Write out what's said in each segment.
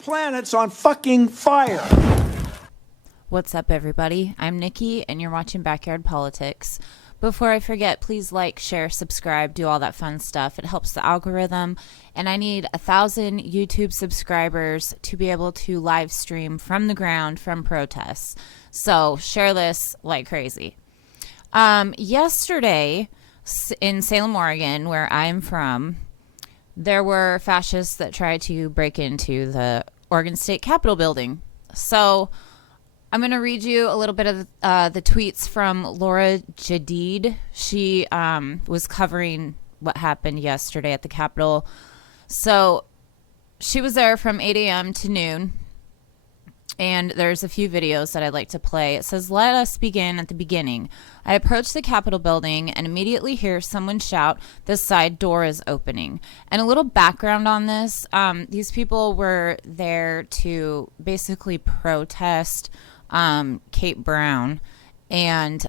planet's on fucking fire. What's up, everybody? I'm Nikki, and you're watching Backyard Politics. Before I forget, please like, share, subscribe, do all that fun stuff. It helps the algorithm, and I need 1,000 YouTube subscribers to be able to live stream from the ground from protests. So share this like crazy. Yesterday in Salem, Oregon, where I'm from, there were fascists that tried to break into the Oregon State Capitol building. So I'm going to read you a little bit of the tweets from Laura Jadid. She was covering what happened yesterday at the Capitol. So she was there from 8 a.m. to noon. And there's a few videos that I'd like to play. It says, "Let us begin at the beginning. I approach the Capitol building and immediately hear someone shout, 'The side door is opening.'" And a little background on this. These people were there to basically protest Kate Brown and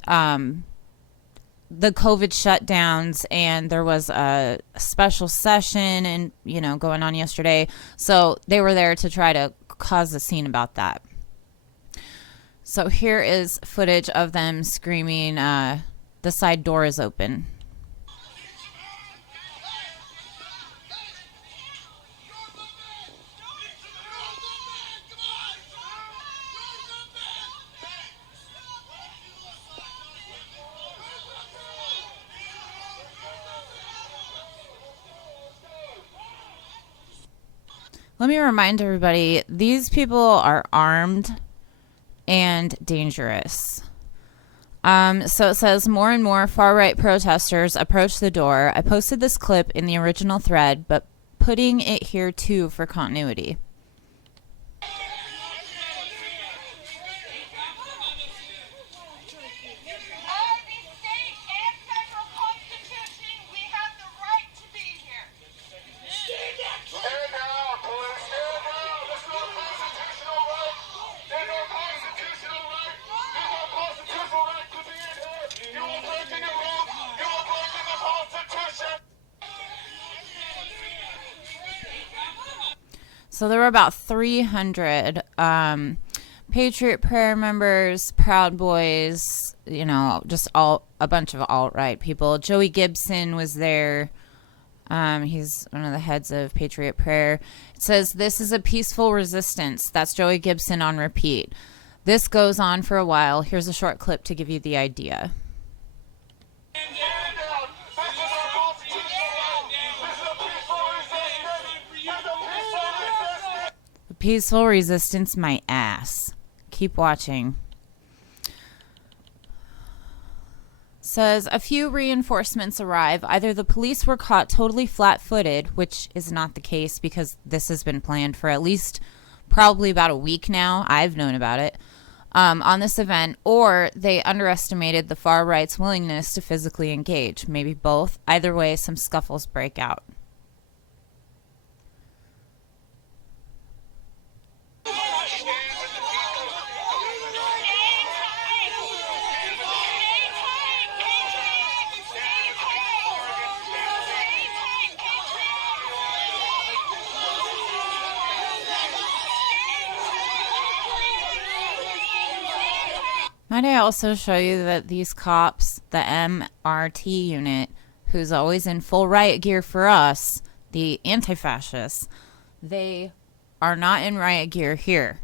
the COVID shutdowns, and there was a special session and going on yesterday. So they were there to try to cause a scene about that. So here is footage of them screaming, "The side door is open." Let me remind everybody, these people are armed and dangerous. So it says, "More and more far-right protesters approach the door. I posted this clip in the original thread, but putting it here too for continuity." So there were about 300 Patriot Prayer members, Proud Boys, just a bunch of alt-right people. Joey Gibson was there. He's one of the heads of Patriot Prayer. It says, "This is a peaceful resistance." That's Joey Gibson on repeat. "This goes on for a while." Here's a short clip to give you the idea. Peaceful resistance, my ass. Keep watching. Says, "A few reinforcements arrive. Either the police were caught totally flat-footed," which is not the case because this has been planned for at least probably about a week now. I've known about it on this event, or they underestimated the far right's willingness to physically engage. Maybe both. Either way, some scuffles break out. Might I also show you that these cops, the MRT unit, who's always in full riot gear for us, the anti-fascists, they are not in riot gear here.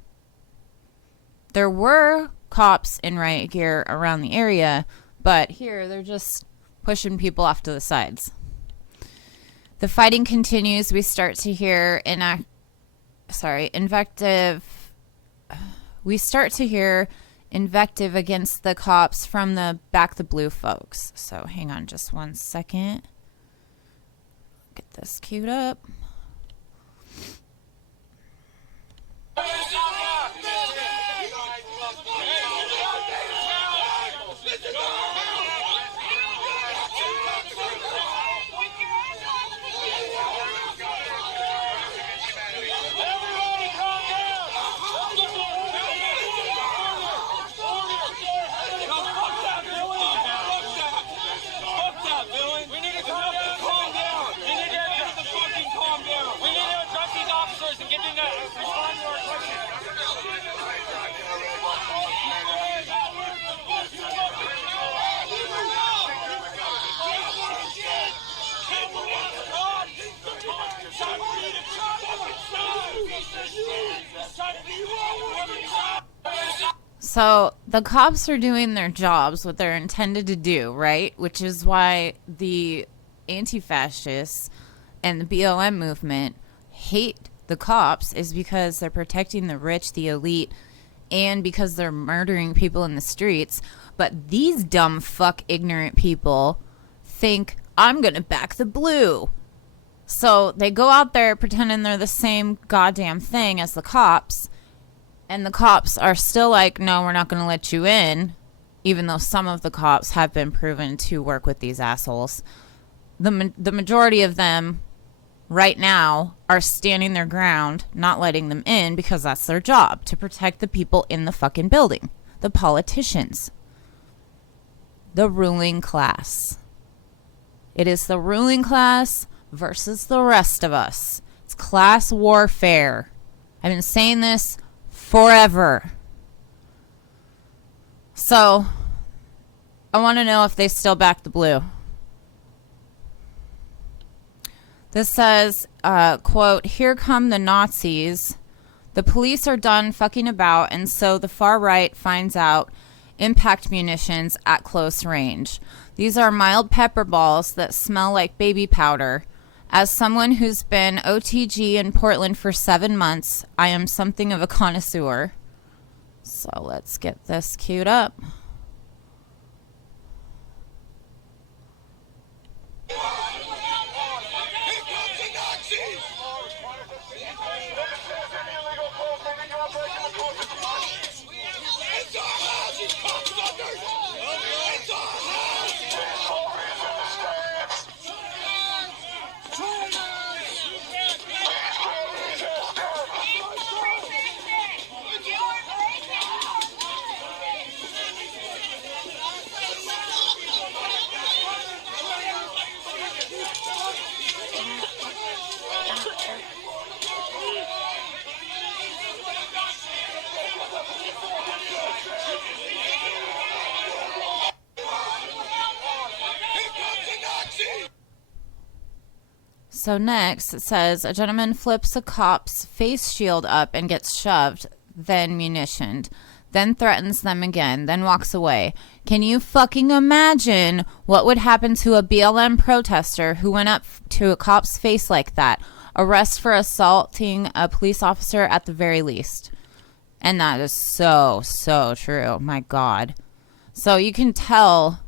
There were cops in riot gear around the area, but here they're just pushing people off to the sides. The fighting continues. We start to hear invective. We start to hear invective against the cops from the Back the Blue folks. So hang on just one second. Get this queued up. We need to calm down. We need to get the fucking car. So the cops are doing their jobs, what they're intended to do, right? Which is why the anti-fascists and the BLM movement hate the cops, is because they're protecting the rich, the elite, and because they're murdering people in the streets. But these dumb fuck ignorant people think, I'm gonna back the blue. So they go out there pretending they're the same goddamn thing as the cops, and the cops are still like, no, we're not gonna let you in, even though some of the cops have been proven to work with these assholes. The majority of them right now are standing their ground, not letting them in, because that's their job, to protect the people in the fucking building, the politicians, the ruling class. It is the ruling class versus the rest of us. It's class warfare. I've been saying this forever. So I want to know if they still back the blue. This says, quote, here come the Nazis. The police are done fucking about, and so the far right finds out impact munitions at close range. These are mild pepper balls that smell like baby powder. As someone who's been OTG in Portland for 7 months, I am something of a connoisseur. So let's get this queued up. So next it says, a gentleman flips a cop's face shield up and gets shoved, then munitioned, then threatens them again, then walks away. Can you fucking imagine what would happen to a BLM protester who went up to a cop's face like that? Arrest for assaulting a police officer at the very least. And that is so, so true. My God. So you can tell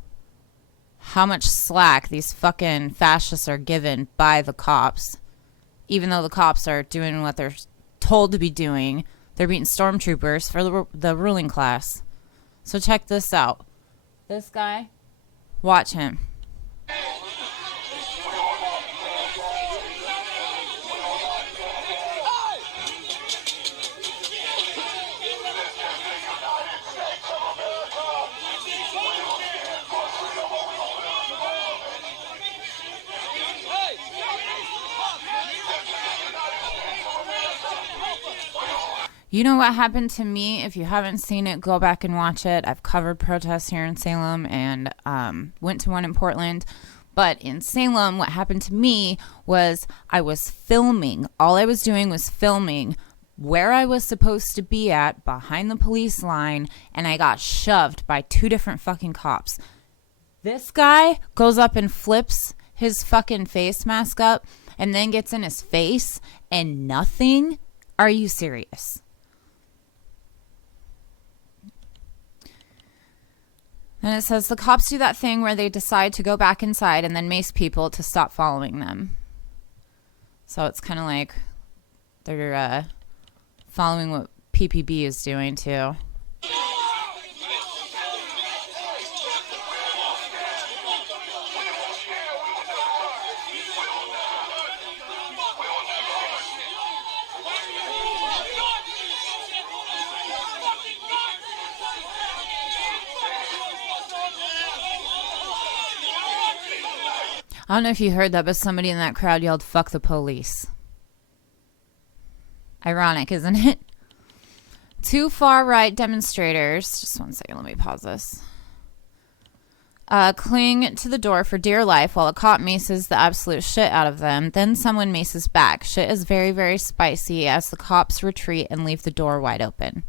how much slack these fucking fascists are given by the cops. Even though the cops are doing what they're told to be doing, they're being stormtroopers for the ruling class. So check this out. This guy, watch him. You know what happened to me? If you haven't seen it, go back and watch it. I've covered protests here in Salem and went to one in Portland. But in Salem, what happened to me was I was filming. All I was doing was filming where I was supposed to be at behind the police line, and I got shoved by 2 different fucking cops. This guy goes up and flips his fucking face mask up and then gets in his face and nothing? Are you serious? And it says the cops do that thing where they decide to go back inside and then mace people to stop following them. So it's kind of like they're following what PPB is doing too. I don't know if you heard that, but somebody in that crowd yelled, "Fuck the police." Ironic, isn't it? 2 far-right demonstrators, just one second, let me pause this, cling to the door for dear life while a cop maces the absolute shit out of them. Then someone maces back. Shit is very, very spicy as the cops retreat and leave the door wide open.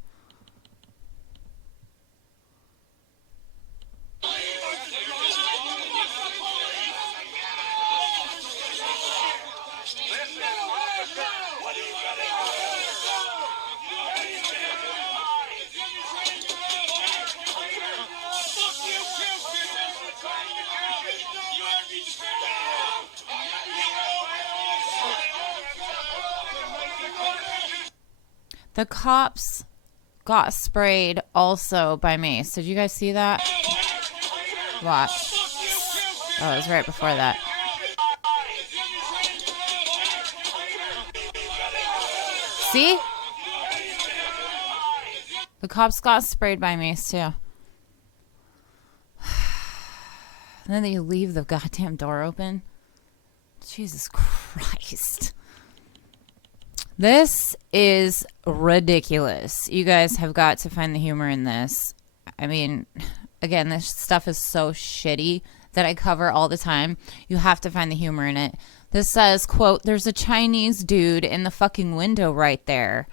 The cops got sprayed also by mace. Did you guys see that? Watch. Oh, it was right before that. See? The cops got sprayed by mace too. And then they leave the goddamn door open. Jesus Christ. This is ridiculous. You guys have got to find the humor in this. I mean, again, this stuff is so shitty that I cover all the time. You have to find the humor in it. This says, quote, "There's a Chinese dude in the fucking window right there.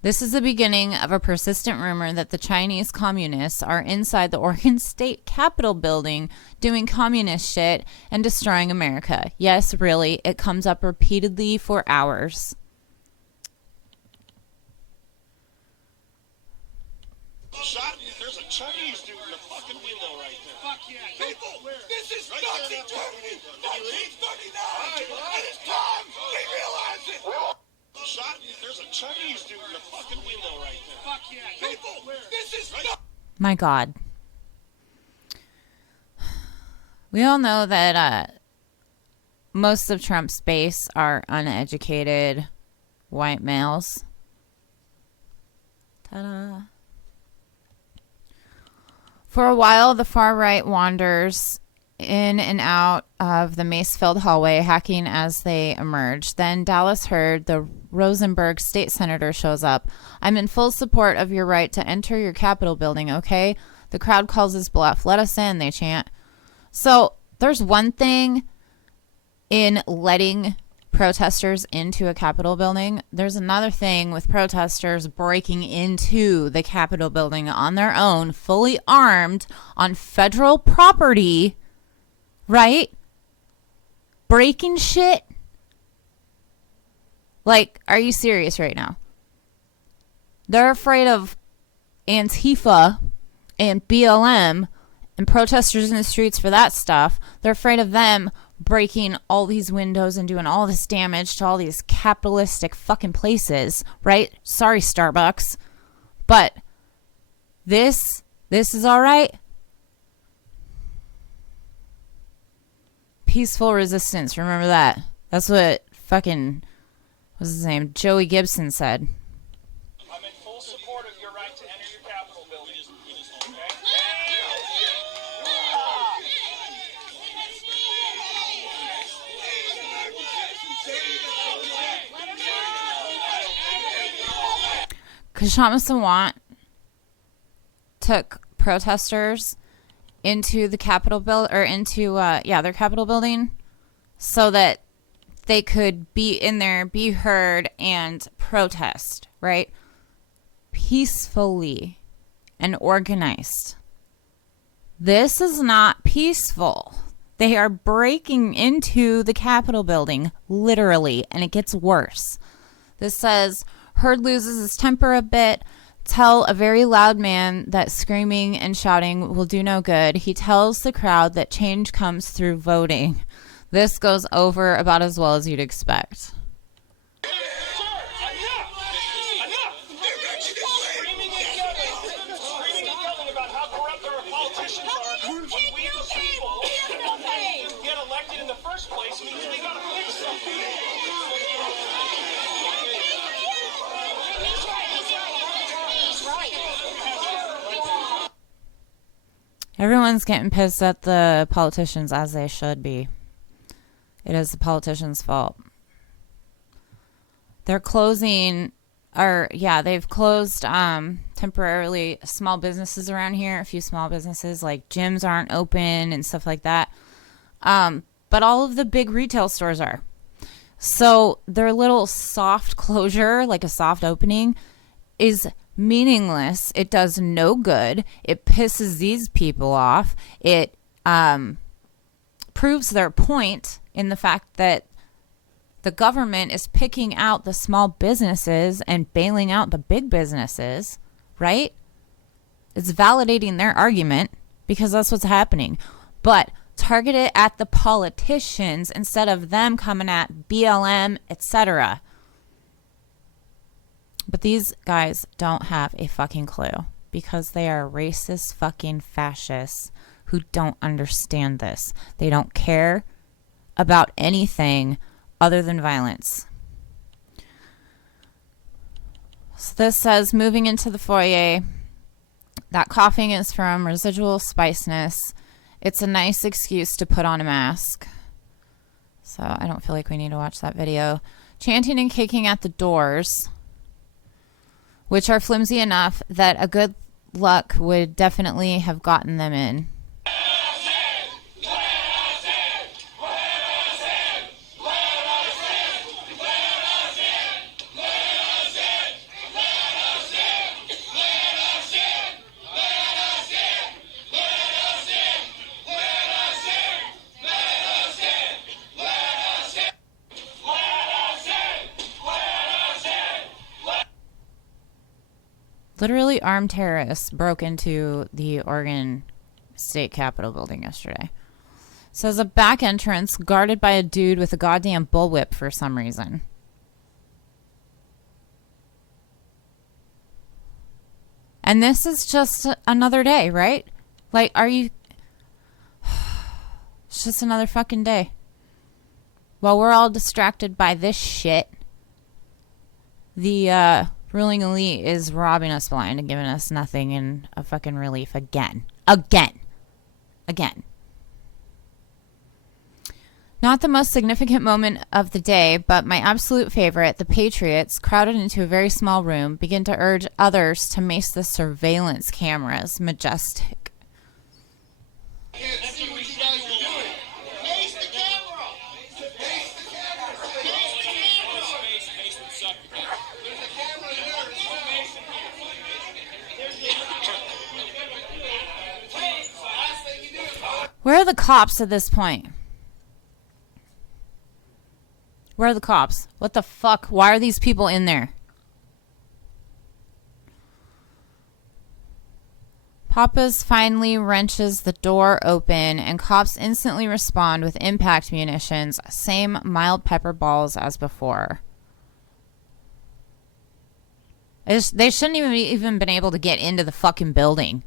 This is the beginning of a persistent rumor that the Chinese communists are inside the Oregon State Capitol building doing communist shit and destroying America. Yes, really, it comes up repeatedly for hours." Shot. There's a Chinese dude in the fucking window right there. Fuck yeah. People, this is Nazi Germany, 1939. And it's time they realize it. Shot. There's a Chinese dude in the fucking window right there. Fuck yeah. People, this is My God. We all know that most of Trump's base are uneducated white males. Ta-da. For a while, the far right wanders in and out of the mace-filled hallway, hacking as they emerge. Then Dallas Hurd, the Rosenberg state senator, shows up. "I'm in full support of your right to enter your Capitol building, okay?" The crowd calls his bluff. "Let us in," they chant. So there's one thing in letting protesters into a Capitol building. There's another thing with protesters breaking into the Capitol building on their own, fully armed, on federal property, right? Breaking shit. Like, are you serious right now? They're afraid of Antifa and BLM and protesters in the streets for that stuff. They're afraid of them breaking all these windows and doing all this damage to all these capitalistic fucking places, right? Sorry, Starbucks. But this is all right. Peaceful resistance. Remember that. That's what fucking, what's his name? Joey Gibson said. I'm in full support of your right to enter your Capitol building. Kashama Sawant took protesters into the Capitol their Capitol building so that they could be in there, be heard, and protest, right? Peacefully and organized. This is not peaceful. They are breaking into the Capitol building, literally, and it gets worse. This says, Hurd loses his temper a bit. Tell a very loud man that screaming and shouting will do no good. He tells the crowd that change comes through voting. This goes over about as well as you'd expect. Everyone's getting pissed at the politicians, as they should be. It is the politicians' fault. They're closing, they've closed temporarily small businesses around here. A few small businesses, like gyms aren't open and stuff like that. But all of the big retail stores are. So their little soft closure, like a soft opening, is meaningless. It does no good. It pisses these people off. It proves their point in the fact that the government is picking out the small businesses and bailing out the big businesses, right? It's validating their argument because that's what's happening. But target it at the politicians instead of them coming at BLM, etc. But these guys don't have a fucking clue because they are racist fucking fascists who don't understand this. They don't care about anything other than violence. So this says, moving into the foyer, that coughing is from residual spiciness. It's a nice excuse to put on a mask. So I don't feel like we need to watch that video. Chanting and kicking at the doors, which are flimsy enough that a good luck would definitely have gotten them in. Literally armed terrorists broke into the Oregon State Capitol building yesterday. Says a back entrance guarded by a dude with a goddamn bullwhip for some reason. And this is just another day, right? Like, are you... It's just another fucking day. While we're all distracted by this shit, the ruling elite is robbing us blind and giving us nothing in a fucking relief again. Again. Not the most significant moment of the day, but my absolute favorite, the Patriots, crowded into a very small room, begin to urge others to mace the surveillance cameras. Majestic. Let's see what you guys are doing. Face the camera. Face the camera. Face the camera. Face the suck. There's a camera there. Where are the cops at this point? Where are the cops? What the fuck? Why are these people in there? Papas finally wrenches the door open and cops instantly respond with impact munitions, same mild pepper balls as before. They shouldn't even been able to get into the fucking building.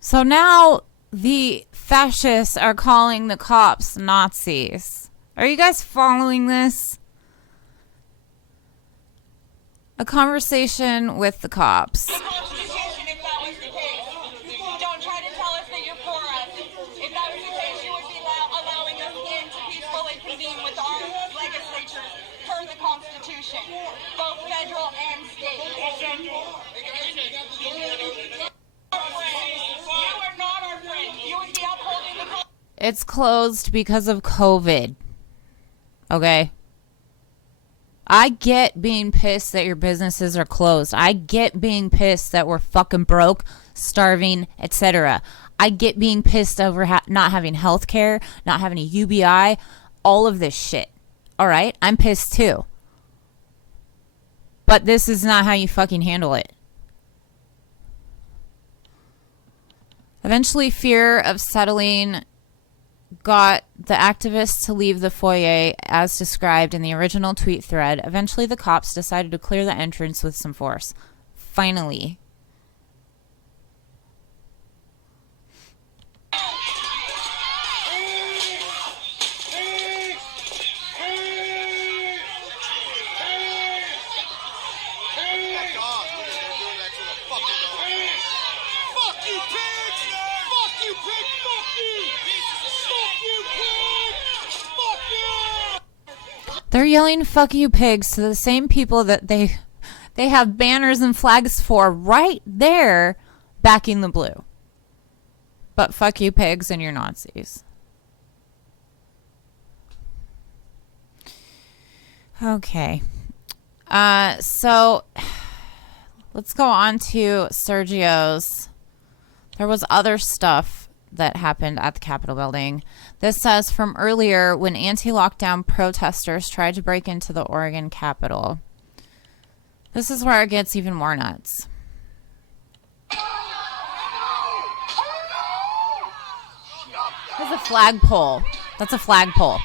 So now the fascists are calling the cops Nazis. Are you guys following this? A conversation with the cops. The Constitution, if that was the case. Don't try to tell us that you're for us. If that was the case, you would be allowing us in to peacefully convene with our legislatures per the Constitution, both federal and state. You are not our friend. You would be upholding the Constitution. It's closed because of COVID. Okay? I get being pissed that your businesses are closed. I get being pissed that we're fucking broke, starving, etc. I get being pissed over not having health care, not having a UBI, all of this shit. Alright? I'm pissed too. But this is not how you fucking handle it. Eventually, fear of settling got the activists to leave the foyer as described in the original tweet thread. Eventually, the cops decided to clear the entrance with some force. Finally. They're yelling "fuck you pigs" to the same people that they have banners and flags for right there backing the blue. But fuck you pigs and your Nazis. Okay. So let's go on to Sergio's. There was other stuff that happened at the Capitol building. This says from earlier when anti-lockdown protesters tried to break into the Oregon Capitol. This is where it gets even more nuts. That's a flagpole. That's a flagpole.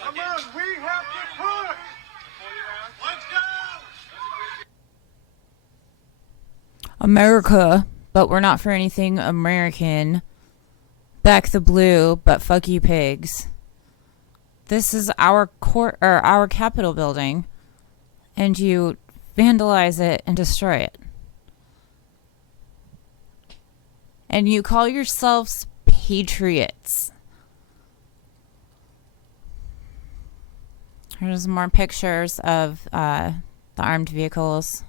Come on, we have to push! Let's go! America, but we're not for anything American. Back the blue, but fuck you pigs. This is our court or our Capitol building, and you vandalize it and destroy it. And you call yourselves patriots. Here's more pictures of the armed vehicles.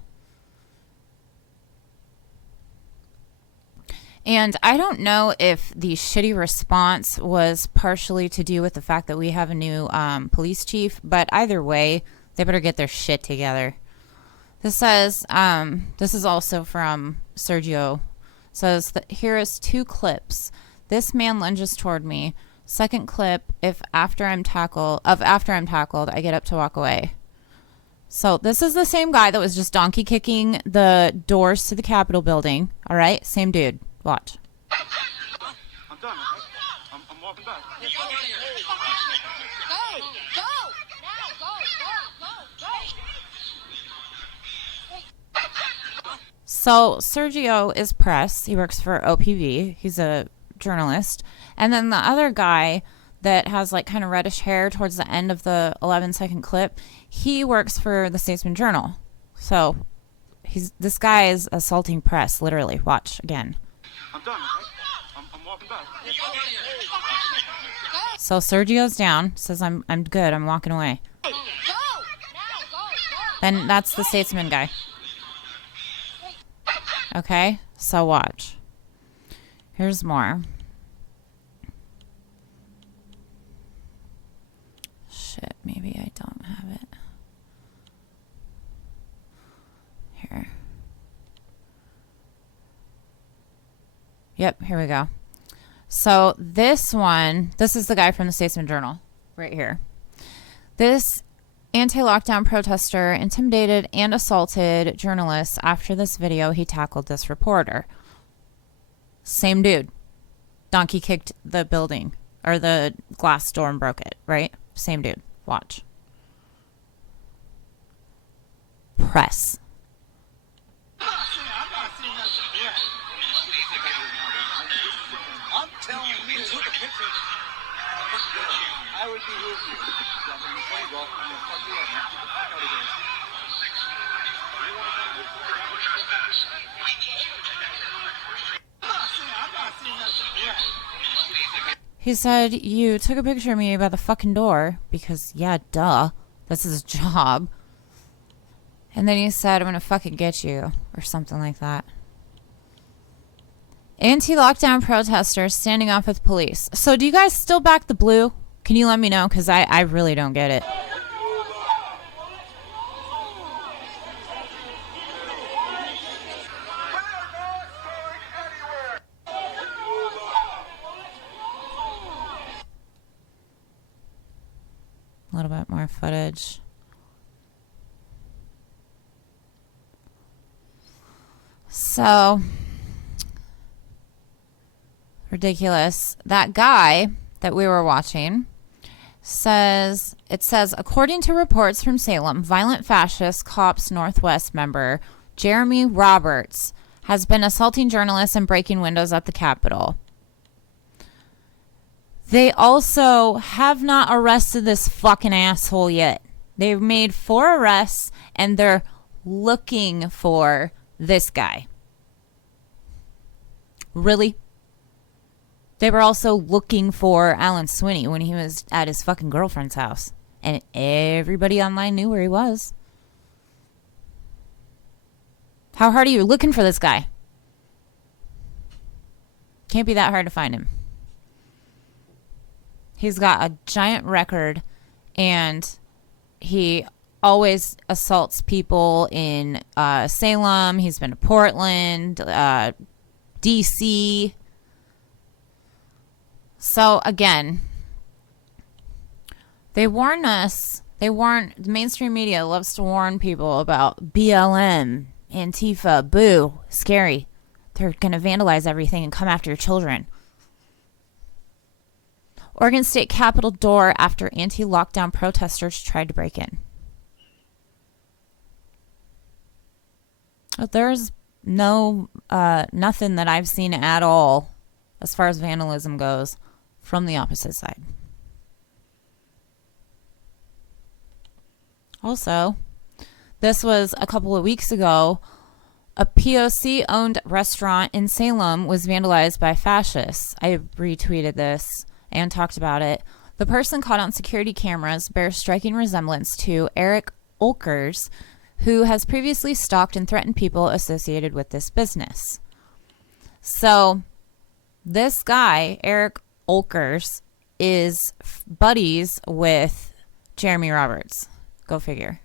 And I don't know if the shitty response was partially to do with the fact that we have a new police chief, but either way, they better get their shit together. This says, this is also from Sergio, says that here is 2 clips. This man lunges toward me. Second clip, after I'm tackled, I get up to walk away. So this is the same guy that was just donkey kicking the doors to the Capitol building. All right, same dude. Watch. I'm done. I'm walking back. Go! Go! Now, go! So Sergio is press. He works for OPV. He's a journalist. And then the other guy that has like kind of reddish hair towards the end of the 11-second clip, he works for the Statesman Journal. So this guy is assaulting press, literally. Watch again. I'm done. I'm walking back. So Sergio's down, says I'm good, I'm walking away. Then that's the Statesman guy. Okay, so watch. Here's more. Shit, maybe I don't have it. Here. Yep, here we go. So this is the guy from the Statesman Journal right here. This anti-lockdown protester intimidated and assaulted journalists. After this video, he tackled this reporter. Same dude. Donkey kicked the building, or the glass door and broke it, right? Same dude. Watch. Press. I'm telling you, took a picture. I would be with you. I'm going to fuck you up. Get the fuck out of here. He said, you took a picture of me by the fucking door because, yeah, duh. This is his job. And then he said, I'm going to fucking get you, or something like that. Anti-lockdown protesters standing off with police. So do you guys still back the blue? Can you let me know? Because I really don't get it. A little bit more footage. So ridiculous. That guy that we were watching says, according to reports from Salem, violent fascist Cops Northwest member Jeremy Roberts has been assaulting journalists and breaking windows at the Capitol. They also have not arrested this fucking asshole yet. They've made 4 arrests and they're looking for this guy. Really? They were also looking for Alan Swinney when he was at his fucking girlfriend's house. And everybody online knew where he was. How hard are you looking for this guy? Can't be that hard to find him. He's got a giant record, and he always assaults people in Salem. He's been to Portland, D.C. So, again, they warn us. The mainstream media loves to warn people about BLM, Antifa, boo, scary. They're going to vandalize everything and come after your children. Oregon State Capitol door after anti-lockdown protesters tried to break in. There's nothing that I've seen at all as far as vandalism goes from the opposite side. Also, this was a couple of weeks ago. A POC-owned restaurant in Salem was vandalized by fascists. I retweeted this and talked about it. The person caught on security cameras bears striking resemblance to Eric Olkers, who has previously stalked and threatened people associated with this business. So, this guy, Eric Olkers, is buddies with Jeremy Roberts. Go figure.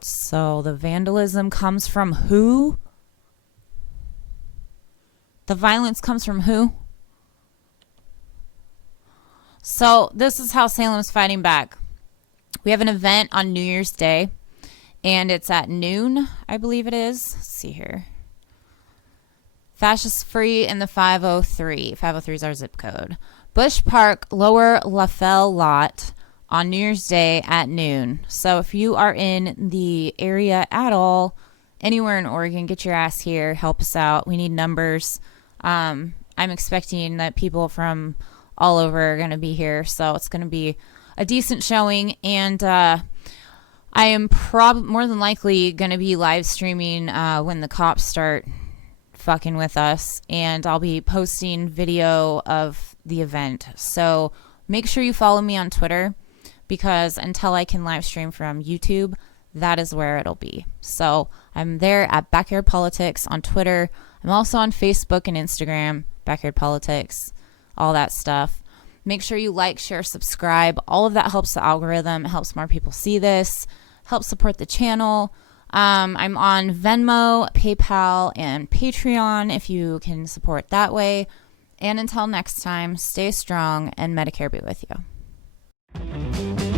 So, the vandalism comes from who? The violence comes from who? So this is how Salem's fighting back. We have an event on New Year's Day, and it's at noon, I believe it is. Let's see here. Fascist free in the 503. 503 is our zip code. Bush Park, Lower LaFell lot on New Year's Day at noon. So if you are in the area at all, anywhere in Oregon, get your ass here. Help us out. We need numbers. I'm expecting that people from all over are going to be here, so it's going to be a decent showing, and I am more than likely going to be live streaming when the cops start fucking with us, and I'll be posting video of the event. So make sure you follow me on Twitter, because until I can live stream from YouTube, that is where it'll be. So I'm there at Backyard Politics on Twitter. I'm also on Facebook and Instagram, Backyard Politics, all that stuff. Make sure you like, share, subscribe. All of that helps the algorithm. It helps more people see this, helps support the channel. I'm on Venmo, PayPal, and Patreon if you can support that way. And until next time, stay strong and Medicare be with you.